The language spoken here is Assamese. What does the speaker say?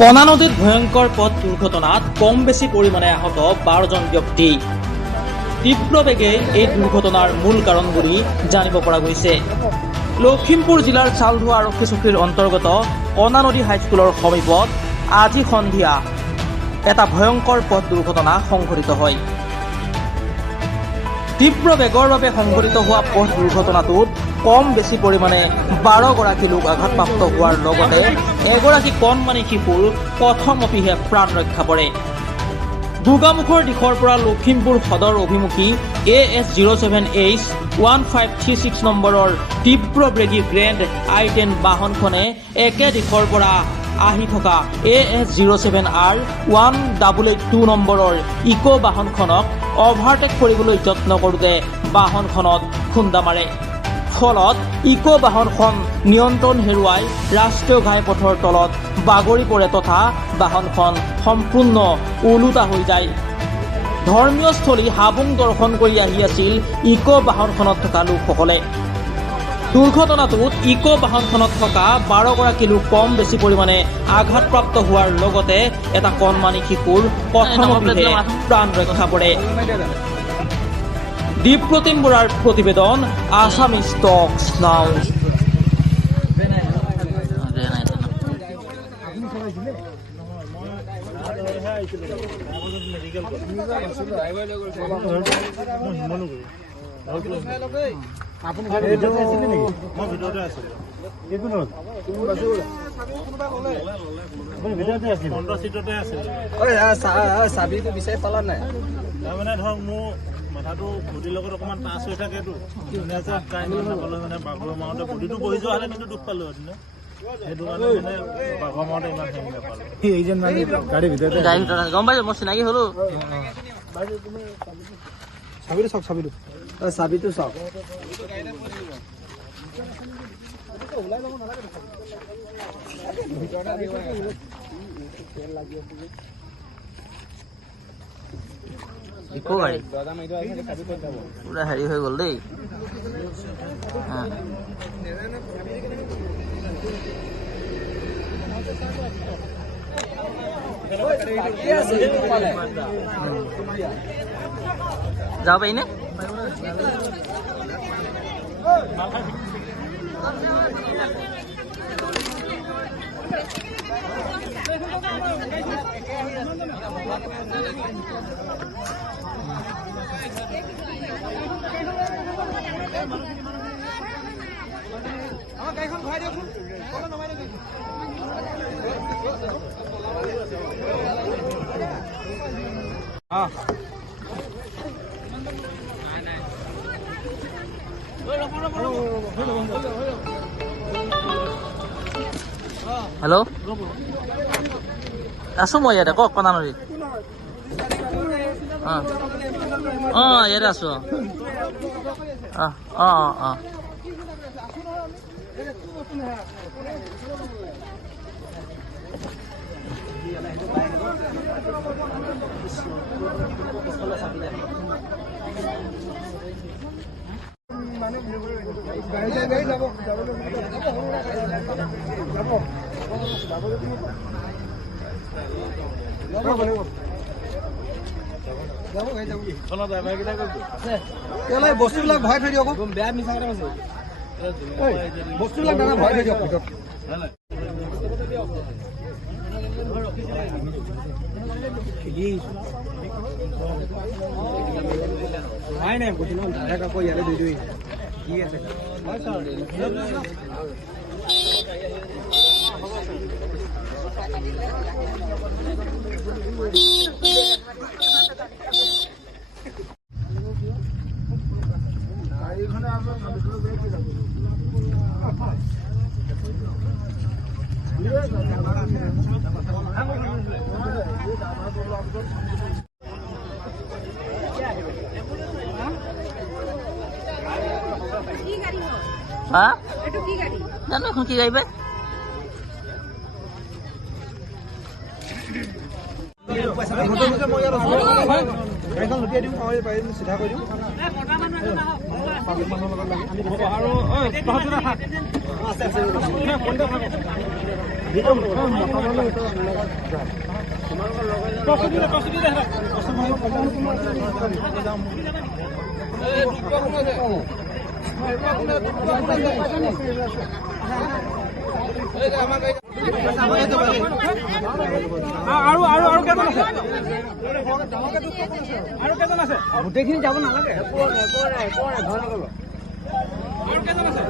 কণা নদীত ভয়ঙ্কৰ পথ দুৰ্ঘটনাত কম বেছি পৰিমাণে আহত 12জন ব্যক্তি। তীব্ৰ বেগে এই দুৰ্ঘটনাৰ মূল কাৰণ বুলি জানিব পৰা গৈছে। লখিমপুৰ জিলাৰ চালধোৱা আৰক্ষী চকীৰ অন্তৰ্গত কণা নদী হাইস্কুলৰ সমীপত আজি সন্ধিয়া এটা ভয়ঙ্কৰ পথ দুৰ্ঘটনা সংঘটিত হয়। তীব্ৰ বেগৰ বাবে সংঘটিত হোৱা পথ দুৰ্ঘটনাটোত কম বেছি পৰিমাণে 12গৰাকী লোক আঘাতপ্ৰাপ্ত হোৱাৰ লগতে এগৰাকী কণমানি শিশুৰ প্ৰথমপিহে প্ৰাণ ৰক্ষা পৰে। দুৰ্গামুখৰ দিশৰ পৰা লখিমপুৰ সদৰ অভিমুখী AS07H1536 নম্বৰৰ তীব্ৰ বেগী গ্ৰেণ্ড I10 বাহনখনে একে দিশৰ পৰা আহি থকা AS07R1882 নম্বৰৰ ইকো বাহনখনক অভাৰটেক কৰিবলৈ যত্ন কৰোঁতে বাহনখনত খুন্দা মাৰে। ফলত ইকো বাহনখন নিয়ন্ত্ৰণ হেৰুৱাই ৰাষ্ট্ৰীয় ঘাইপথৰ তলত বাগৰি পৰে তথা বাহনখন সম্পূৰ্ণ ওলোটা হৈ যায়। ধৰ্মীয় স্থলী হাবুং দৰ্শন কৰি আহি আছিল ইকো বাহনখনত থকা লোকসকলে। দুৰ্ঘটনাটোত ইকো বাহনখনত থকা 12গৰাকী লোক কম বেছি পৰিমাণে আঘাতপ্ৰাপ্ত হোৱাৰ লগতে এটা কণমানি শিশুৰ প্ৰথমপিহে প্ৰাণ ৰক্ষা পৰে। দীপপ্ৰতিম বৰাৰ প্ৰতিবেদন, আছামিজ টক্স নাও। চাবিটো বিচাৰি পালা নাই? তাৰমানে ধৰক মোৰ মাথাটো বডিৰ লগত অকণমান টাচ হৈ থাকেতো, ধুনীয়াকৈ কাহিনী নাপালোঁ মানে বাঘৰ মাৰোঁতে বডিটো বহি যোৱা হ'লে কিন্তু দুখ পালোঁ হেঁতেন। সেইটো কাৰণে মানে বাঘৰ মাৰোঁতে ইমান হেৰি নাপালোঁ। এইজন মানে গাড়ীৰ ভিতৰতে গম পাইছোঁ, মই চিনাকি হ'লো। চাবিটো চাওক, চাবিটো চাবিটো চাওক। ইকো গাড়ী পুৰা হেৰি হৈ গ'ল দেই। যাব পাৰিনে? হেল্ল', আছো মই ইয়াতে। কওক, কণা নদীত। ইয়াতে আছো। বস্তুবিলাক ভৰাই থৈ দিয়ক। বেয়া মিছা কথা কৈছে। বস্তুবিলাক দাদা ভৰাই থৈ দিয়ক। নাই কৈছো ন, দাদাক আকৌ ইয়াতে দি দিবি। ঠিক আছে। জানো এখন কি গাড়ী পাই। গাড়ীখন লুটিয়াই দিওঁ, চিধা কৰি দিওঁ। আৰু গোটেইখিনি যাব নালাগে আৰু কেইজন আছে